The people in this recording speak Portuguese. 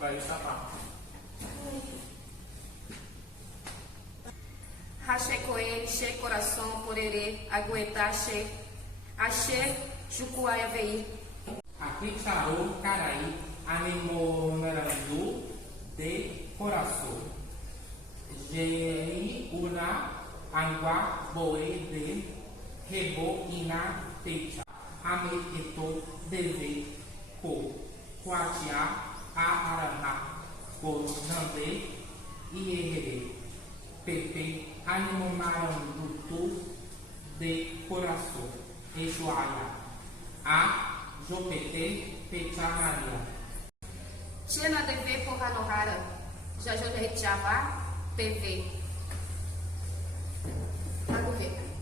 Vai chapar. Rache coelho, che coração, porerê, aguentar, che, axé, jucuaia veí. Aqui charou, caraí, animonarandu de coração. Jei una angua boe de rebo ina techa. Ame eto deve ko quatia a arana ko nande iere pepe animonarandu de coração. Ejoaia a jopete pecha Maria. Che na deve por ranohara, já já de javá, TV. Agorreta.